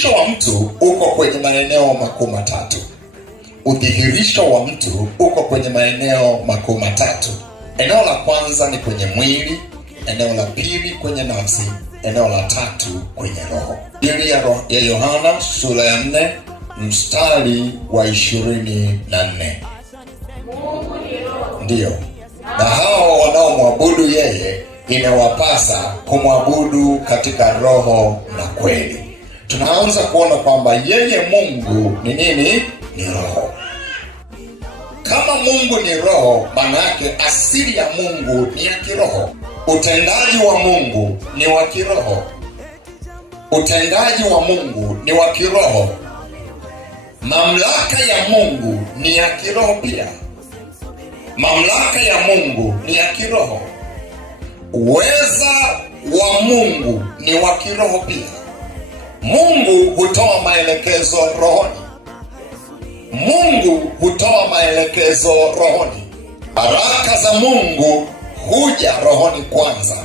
Udhihirisho wa mtu uko kwenye maeneo makuu matatu. Udhihirisho wa mtu uko kwenye maeneo makuu matatu. Eneo la kwanza ni kwenye mwili, eneo la pili kwenye nafsi, eneo la tatu kwenye roho. Injili ya Yohana sura ya 4 mstari wa 24. Mungu ni roho. Ndiyo. Na hao wanaomwabudu yeye inawapasa kumwabudu katika roho na kweli. Tunaanza kuona kwamba yeye Mungu ni nini? Ni roho. Kama Mungu ni roho, maana yake asili ya Mungu ni ya kiroho. Utendaji wa Mungu ni wa kiroho. Utendaji wa Mungu ni wa kiroho. Mamlaka ya Mungu ni ya kiroho pia. Mamlaka ya Mungu ni ya kiroho. Uweza wa Mungu ni wa kiroho pia. Mungu hutoa maelekezo rohoni. Mungu hutoa maelekezo rohoni. Baraka za Mungu huja rohoni kwanza.